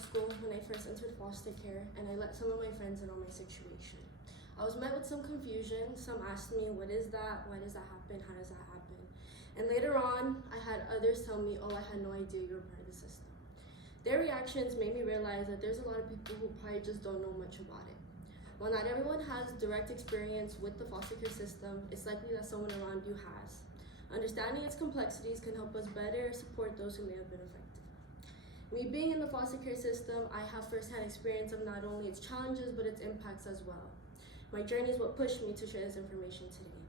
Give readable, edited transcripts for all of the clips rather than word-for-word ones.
school when I first entered foster care, and I let some of my friends in on my situation. I was met with some confusion. Some asked me, what is that? Why does that happen? How does that happen? And later on, I had others tell me, oh, I had no idea you were part of the system. Their reactions made me realize that there's a lot of people who probably just don't know much about it. While not everyone has direct experience with the foster care system, it's likely that someone around you has. Understanding its complexities can help us better support those who may have been affected. Me being in the foster care system, I have firsthand experience of not only its challenges, but its impacts as well. My journey is what pushed me to share this information today.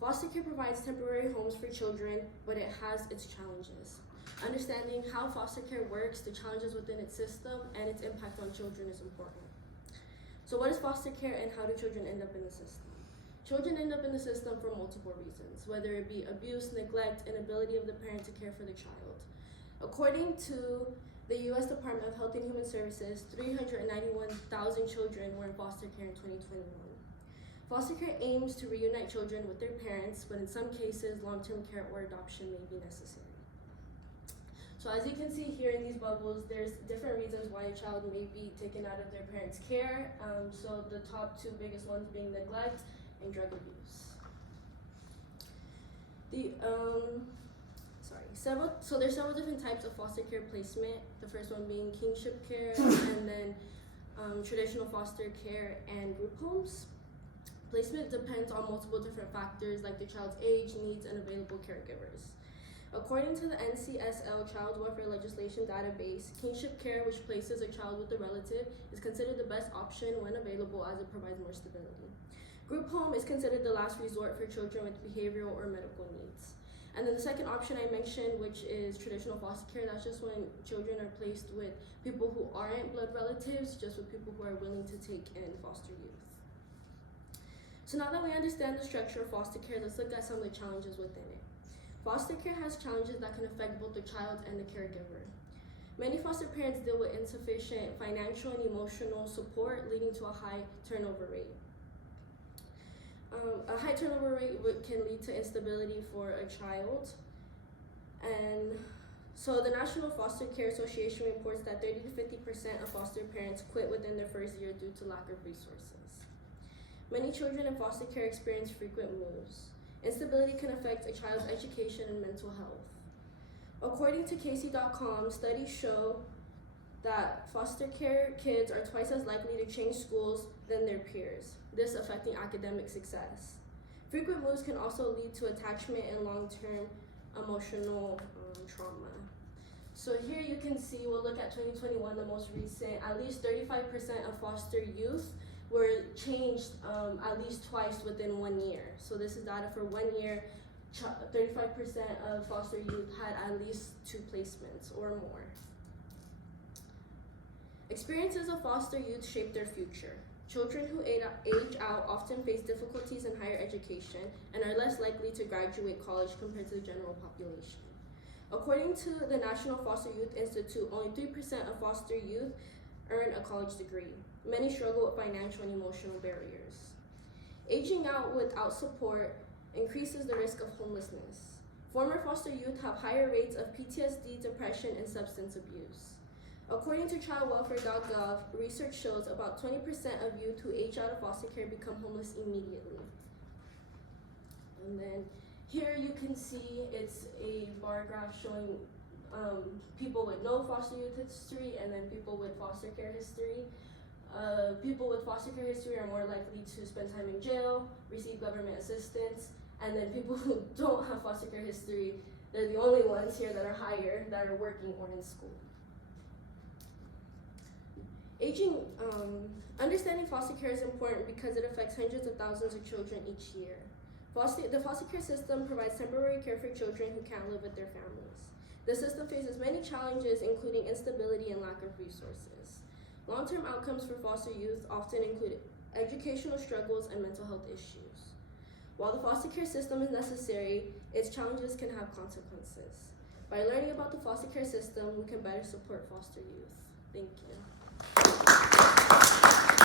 Foster care provides temporary homes for children, but it has its challenges. Understanding how foster care works, the challenges within its system, and its impact on children is important. So what is foster care and how do children end up in the system? Children end up in the system for multiple reasons, whether it be abuse, neglect, inability of the parent to care for the child. According to the U.S. Department of Health and Human Services, 391,000 children were in foster care in 2021. Foster care aims to reunite children with their parents, but in some cases, long-term care or adoption may be necessary. So as you can see here in these bubbles, there's different reasons why a child may be taken out of their parents' care. So the top two biggest ones being neglect and drug abuse. So there's several different types of foster care placement. The first one being kinship care, and then traditional foster care and group homes. Placement depends on multiple different factors like the child's age, needs, and available caregivers. According to the NCSL Child Welfare Legislation Database, kinship care, which places a child with a relative, is considered the best option when available as it provides more stability. Group home is considered the last resort for children with behavioral or medical needs. And then the second option I mentioned, which is traditional foster care, that's just when children are placed with people who aren't blood relatives, just with people who are willing to take in foster youth. So now that we understand the structure of foster care, let's look at some of the challenges within it. Foster care has challenges that can affect both the child and the caregiver. Many foster parents deal with insufficient financial and emotional support, leading to a high turnover rate. A high turnover rate can lead to instability for a child. And so the National Foster Care Association reports that 30 to 50% of foster parents quit within their first year due to lack of resources. Many children in foster care experience frequent moves. Instability can affect a child's education and mental health. According to Casey.com, studies show that foster care kids are twice as likely to change schools than their peers, this affecting academic success. Frequent moves can also lead to attachment and long-term emotional trauma. So here you can see, we'll look at 2021, the most recent, at least 35% of foster youth were changed at least twice within 1 year. So this is data for 1 year. 35% of foster youth had at least 2 placements or more. Experiences of foster youth shape their future. Children who age out often face difficulties in higher education and are less likely to graduate college compared to the general population. According to the National Foster Youth Institute, only 3% of foster youth earn a college degree. Many struggle with financial and emotional barriers. Aging out without support increases the risk of homelessness. Former foster youth have higher rates of PTSD, depression, and substance abuse. According to childwelfare.gov, research shows about 20% of youth who age out of foster care become homeless immediately. And then here you can see it's a bar graph showing people with no foster youth history and then people with foster care history. People with foster care history are more likely to spend time in jail, receive government assistance, and then people who don't have foster care history, they're the only ones here that are higher, that are working or in school. Understanding foster care is important because it affects hundreds of thousands of children each year. The foster care system provides temporary care for children who can't live with their families. The system faces many challenges, including instability and lack of resources. Long-term outcomes for foster youth often include educational struggles and mental health issues. While the foster care system is necessary, its challenges can have consequences. By learning about the foster care system, we can better support foster youth. Thank you.